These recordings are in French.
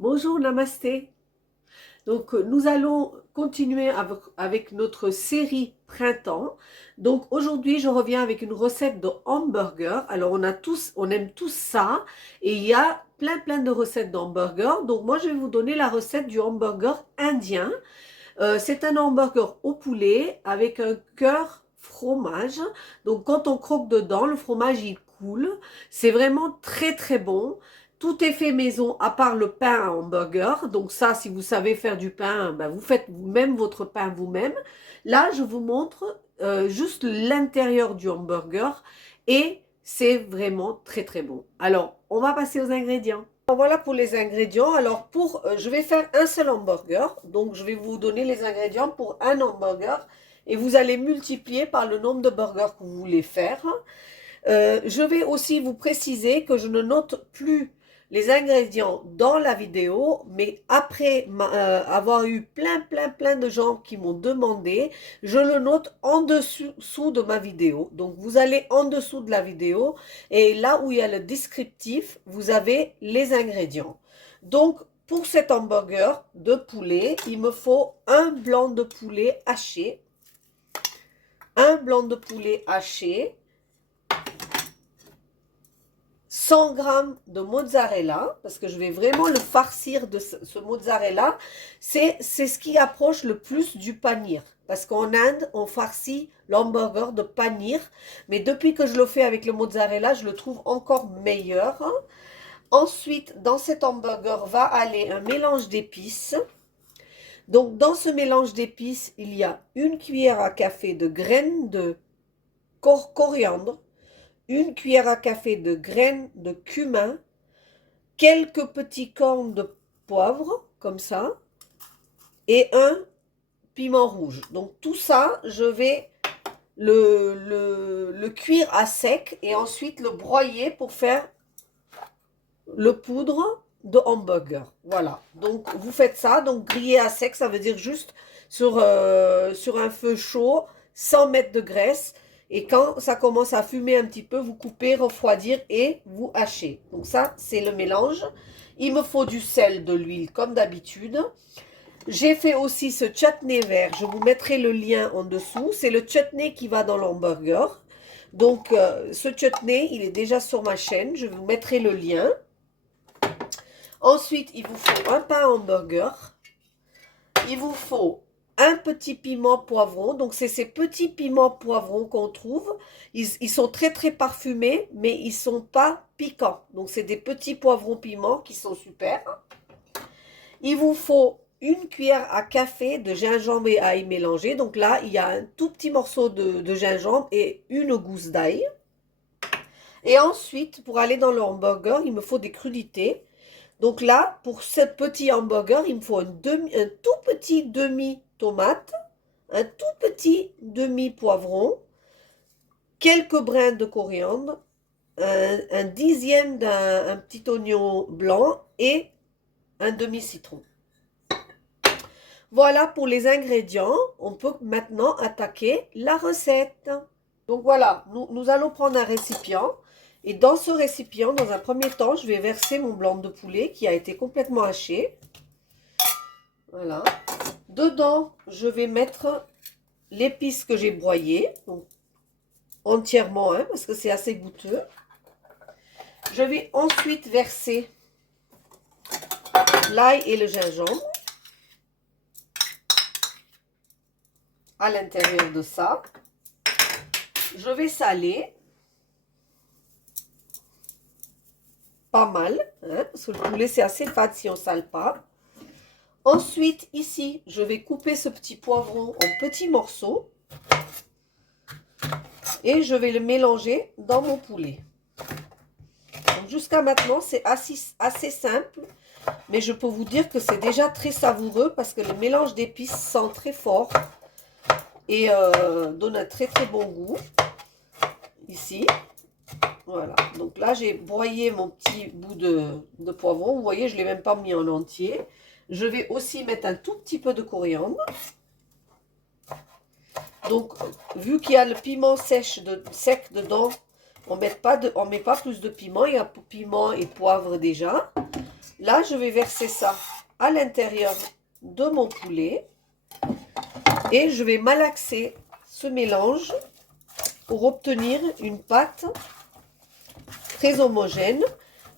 Bonjour, namasté. Donc, nous allons continuer avec notre série printemps. Donc, aujourd'hui, je reviens avec une recette de hamburger. Alors, on aime tous ça. Et il y a plein de recettes d'hamburger. Donc, moi, je vais vous donner la recette du hamburger indien. C'est un hamburger au poulet avec un cœur fromage. Donc, quand on croque dedans, le fromage, il coule. C'est vraiment très bon. Tout est fait maison à part le pain à hamburger. Donc ça, si vous savez faire du pain, ben vous faites vous-même votre pain vous-même. Là, je vous montre juste l'intérieur du hamburger et c'est vraiment très bon. Alors, on va passer aux ingrédients. Voilà pour les ingrédients. Alors, je vais faire un seul hamburger. Donc, je vais vous donner les ingrédients pour un hamburger et vous allez multiplier par le nombre de burgers que vous voulez faire. Je vais aussi vous préciser que je ne note plus les ingrédients dans la vidéo, mais après avoir eu plein de gens qui m'ont demandé, je le note en dessous de ma vidéo. Donc, vous allez en dessous de la vidéo et là où il y a le descriptif, vous avez les ingrédients. Donc, pour cet hamburger de poulet, il me faut un blanc de poulet haché, un blanc de poulet haché, 100 g de mozzarella, parce que je vais vraiment le farcir de ce mozzarella. C'est ce qui approche le plus du panir. Parce qu'en Inde, on farcit l'hamburger de panir. Mais depuis que je le fais avec le mozzarella, je le trouve encore meilleur. Ensuite, dans cet hamburger va aller un mélange d'épices. Donc, dans ce mélange d'épices, il y a une cuillère à café de graines de coriandre, une cuillère à café de graines de cumin, quelques petits cornes de poivre, comme ça, et un piment rouge. Donc tout ça, je vais le cuire à sec et ensuite le broyer pour faire le poudre de hamburger. Voilà, donc vous faites ça, donc griller à sec, ça veut dire juste sur un feu chaud, sans mettre de graisse. Et quand ça commence à fumer un petit peu, vous coupez, refroidir et vous hachez. Donc ça, c'est le mélange. Il me faut du sel, de l'huile, comme d'habitude. J'ai fait aussi ce chutney vert. Je vous mettrai le lien en dessous. C'est le chutney qui va dans l'hamburger. Donc, ce chutney, il est déjà sur ma chaîne. Je vous mettrai le lien. Ensuite, il vous faut un pain hamburger. Il vous faut un petit piment poivron. Donc, c'est ces petits piments poivrons qu'on trouve. Ils sont très parfumés, mais ils ne sont pas piquants. Donc, c'est des petits poivrons piments qui sont super. Il vous faut une cuillère à café de gingembre et ail mélangé. Donc là, il y a un tout petit morceau de gingembre et une gousse d'ail. Et ensuite, pour aller dans le hamburger, il me faut des crudités. Donc là, pour ce petit hamburger, il me faut un tout petit demi-tomate, un tout petit demi-poivron, quelques brins de coriandre, un dixième d'un petit oignon blanc et un demi-citron. Voilà pour les ingrédients. On peut maintenant attaquer la recette. Donc voilà, nous allons prendre un récipient. Et dans ce récipient, dans un premier temps, je vais verser mon blanc de poulet qui a été complètement haché. Voilà. Dedans, je vais mettre l'épice que j'ai broyée. Donc, entièrement, hein, parce que c'est assez goûteux. Je vais ensuite verser l'ail et le gingembre à l'intérieur de ça. Je vais saler. Pas mal, hein, parce que le poulet c'est assez fade si on ne sale pas. Ensuite, ici, je vais couper ce petit poivron en petits morceaux. Et je vais le mélanger dans mon poulet. Jusqu'à maintenant, c'est assez simple. Mais je peux vous dire que c'est déjà très savoureux parce que le mélange d'épices sent très fort. Et donne un très bon goût. Ici. Voilà, donc là j'ai broyé mon petit bout de poivron. Vous voyez, je ne l'ai même pas mis en entier. Je vais aussi mettre un tout petit peu de coriandre. Donc, vu qu'il y a le piment sec dedans, on met pas plus de piment. Il y a piment et poivre déjà. Là, je vais verser ça à l'intérieur de mon poulet et je vais malaxer ce mélange pour obtenir une pâte très homogène.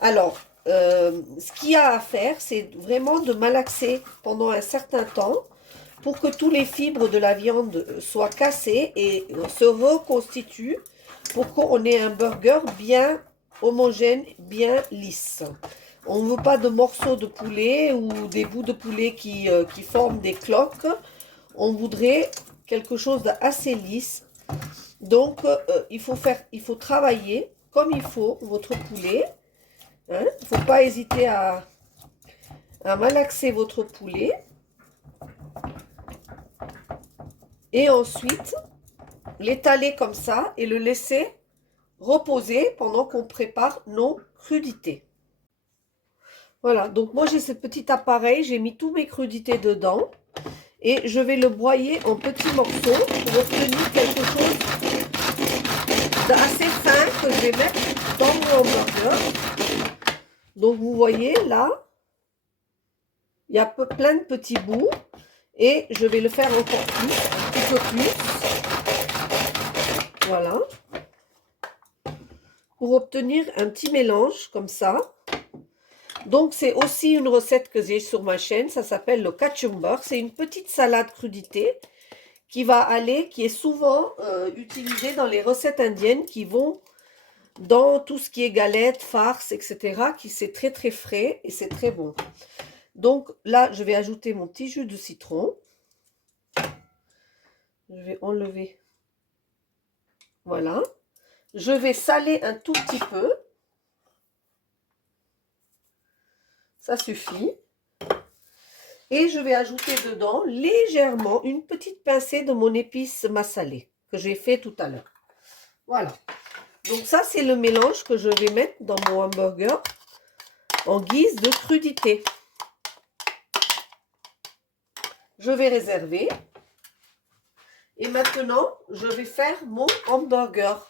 Alors, ce qu'il y a à faire, c'est vraiment de malaxer pendant un certain temps pour que tous les fibres de la viande soient cassées et se reconstituent pour qu'on ait un burger bien homogène, bien lisse. On ne veut pas de morceaux de poulet ou des bouts de poulet qui forment des cloques. On voudrait quelque chose d'assez lisse. Donc, il faut travailler comme il faut votre poulet. Hein. Il ne faut pas hésiter à malaxer votre poulet. Et ensuite, l'étaler comme ça et le laisser reposer pendant qu'on prépare nos crudités. Voilà, donc moi j'ai ce petit appareil, j'ai mis tous mes crudités dedans et je vais le broyer en petits morceaux pour obtenir quelque chose d'assez fin que je vais mettre dans mon hamburger. Donc vous voyez là, il y a plein de petits bouts et je vais le faire encore plus, un petit peu plus. Voilà. Pour obtenir un petit mélange comme ça. Donc, c'est aussi une recette que j'ai sur ma chaîne. Ça s'appelle le kachumber. C'est une petite salade crudité qui est souvent utilisée dans les recettes indiennes qui vont dans tout ce qui est galettes, farces, etc. Qui c'est très très frais et c'est très bon. Donc là, je vais ajouter mon petit jus de citron. Je vais enlever. Voilà. Je vais saler un tout petit peu. Ça suffit. Et je vais ajouter dedans légèrement une petite pincée de mon épice massalée que j'ai fait tout à l'heure. Voilà. Donc ça, c'est le mélange que je vais mettre dans mon hamburger en guise de crudité. Je vais réserver. Et maintenant, je vais faire mon hamburger.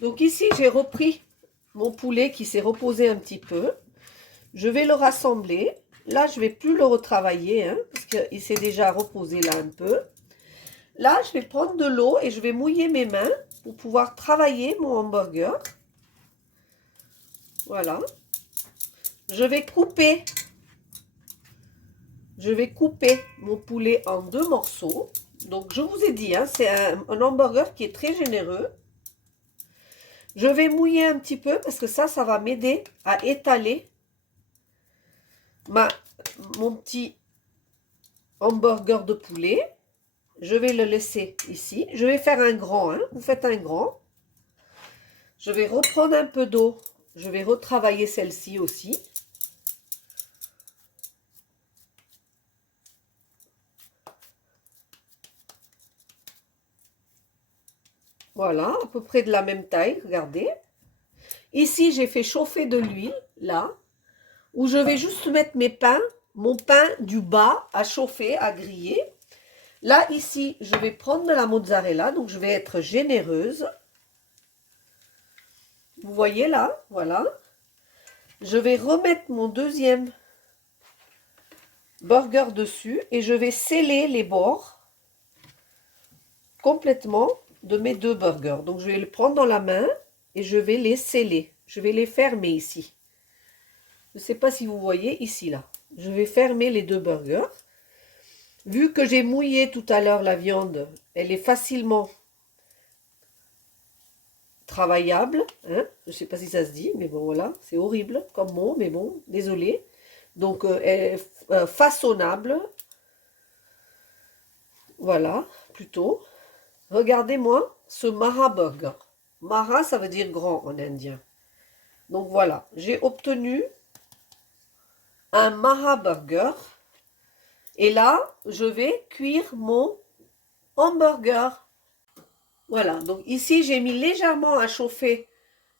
Donc ici, j'ai repris mon poulet qui s'est reposé un petit peu. Je vais le rassembler. Là, je ne vais plus le retravailler, hein, parce qu'il s'est déjà reposé là un peu. Là, je vais prendre de l'eau et je vais mouiller mes mains pour pouvoir travailler mon hamburger. Voilà. Je vais couper mon poulet en 2 morceaux. Donc, je vous ai dit, hein, c'est un hamburger qui est très généreux. Je vais mouiller un petit peu parce que ça va m'aider à étaler mon petit hamburger de poulet. Je vais le laisser ici. Je vais faire un grand, hein. Vous faites un grand. Je vais reprendre un peu d'eau. Je vais retravailler celle-ci aussi. Voilà, à peu près de la même taille, regardez. Ici, j'ai fait chauffer de l'huile, là, où je vais juste mettre mon pain du bas à chauffer, à griller. Là, ici, je vais prendre de la mozzarella, donc je vais être généreuse. Vous voyez là, voilà. Je vais remettre mon deuxième burger dessus et je vais sceller les bords complètement de mes 2 burgers. Donc, je vais le prendre dans la main et je vais les sceller. Je vais les fermer ici. Je ne sais pas si vous voyez ici, là. Je vais fermer les 2 burgers. Vu que j'ai mouillé tout à l'heure la viande, elle est facilement travaillable. Hein? Je ne sais pas si ça se dit, mais bon, voilà. C'est horrible comme mot, mais bon, désolé. Donc, elle est façonnable. Voilà, plutôt. Regardez-moi ce Mara Burger. Mara, ça veut dire grand en indien. Donc voilà, j'ai obtenu un Mara Burger. Et là, je vais cuire mon hamburger. Voilà, donc ici, j'ai mis légèrement à chauffer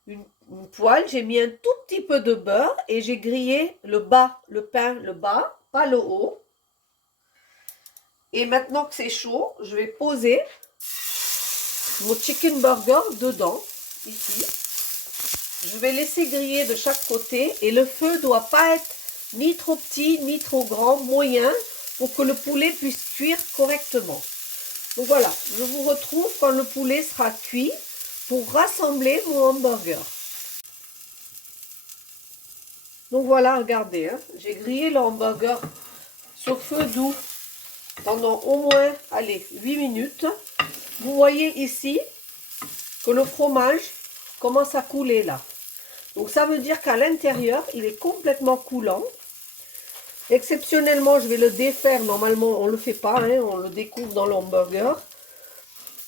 une poêle. J'ai mis un tout petit peu de beurre et j'ai grillé le bas, le pain, le bas, pas le haut. Et maintenant que c'est chaud, je vais poser mon chicken burger dedans, ici. Je vais laisser griller de chaque côté et le feu ne doit pas être ni trop petit, ni trop grand, moyen, pour que le poulet puisse cuire correctement. Donc voilà, je vous retrouve quand le poulet sera cuit pour rassembler mon hamburger. Donc voilà, regardez, hein, j'ai grillé le hamburger sur feu doux pendant au moins, allez, 8 minutes. Vous voyez ici que le fromage commence à couler là. Donc ça veut dire qu'à l'intérieur, il est complètement coulant. Exceptionnellement, je vais le défaire. Normalement, on ne le fait pas, hein, on le découvre dans le hamburger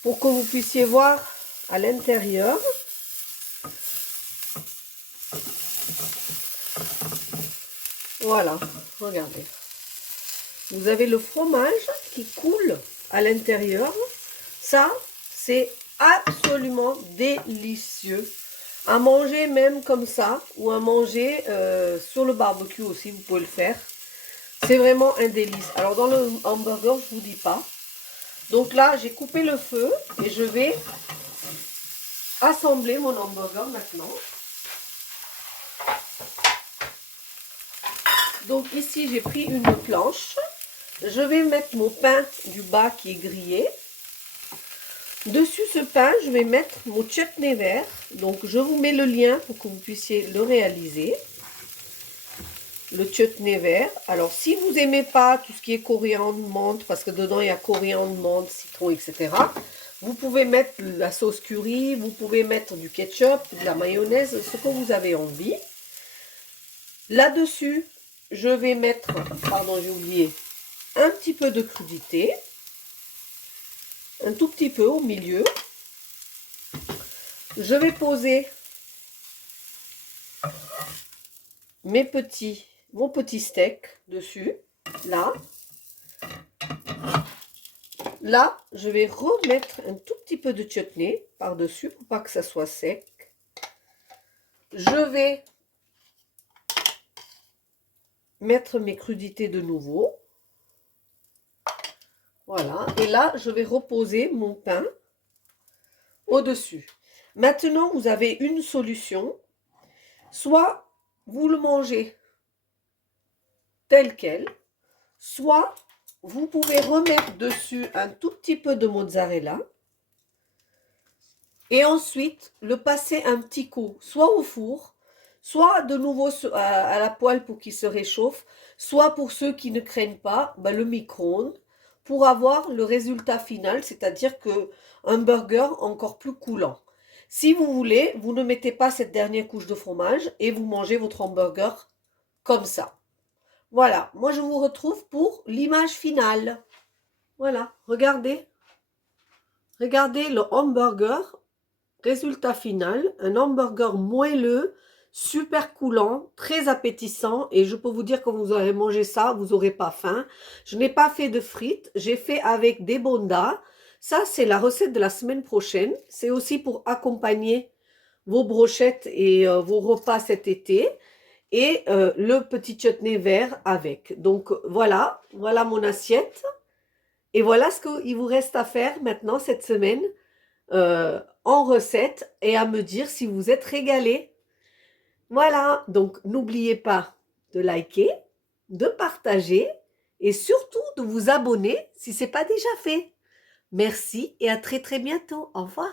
pour que vous puissiez voir à l'intérieur. Voilà, regardez. Vous avez le fromage qui coule à l'intérieur. Ça, c'est absolument délicieux. À manger même comme ça, ou à manger sur le barbecue aussi, vous pouvez le faire. C'est vraiment un délice. Alors dans le hamburger, je ne vous dis pas. Donc là, j'ai coupé le feu et je vais assembler mon hamburger maintenant. Donc ici, j'ai pris une planche. Je vais mettre mon pain du bas qui est grillé. Dessus ce pain, je vais mettre mon chutney vert. Donc je vous mets le lien pour que vous puissiez le réaliser. Le chutney vert. Alors si vous n'aimez pas tout ce qui est coriandre, menthe, parce que dedans il y a coriandre, menthe, citron, etc. Vous pouvez mettre la sauce curry, vous pouvez mettre du ketchup, de la mayonnaise, ce que vous avez envie. Là-dessus, je vais mettre, pardon j'ai oublié, un petit peu de crudité. Un tout petit peu au milieu. Je vais poser mon petit steak dessus, là. Là, je vais remettre un tout petit peu de chutney par-dessus pour pas que ça soit sec. Je vais mettre mes crudités de nouveau. Voilà. Et là, je vais reposer mon pain au-dessus. Maintenant, vous avez une solution. Soit vous le mangez tel quel, soit vous pouvez remettre dessus un tout petit peu de mozzarella et ensuite le passer un petit coup, soit au four, soit de nouveau à la poêle pour qu'il se réchauffe, soit pour ceux qui ne craignent pas, le micro-ondes pour avoir le résultat final, c'est-à-dire un burger encore plus coulant. Si vous voulez, vous ne mettez pas cette dernière couche de fromage et vous mangez votre hamburger comme ça. Voilà, moi je vous retrouve pour l'image finale. Voilà, regardez. Regardez le hamburger, résultat final, un hamburger moelleux, super coulant, très appétissant. Et je peux vous dire que vous aurez mangé ça, vous n'aurez pas faim. Je n'ai pas fait de frites, j'ai fait avec des bondas. Ça, c'est la recette de la semaine prochaine. C'est aussi pour accompagner vos brochettes et vos repas cet été. Et le petit chutney vert avec. Donc voilà, voilà mon assiette. Et voilà ce qu'il vous reste à faire maintenant cette semaine en recette et à me dire si vous êtes régalés. Voilà, donc n'oubliez pas de liker, de partager et surtout de vous abonner si ce n'est pas déjà fait. Merci et à très très bientôt. Au revoir.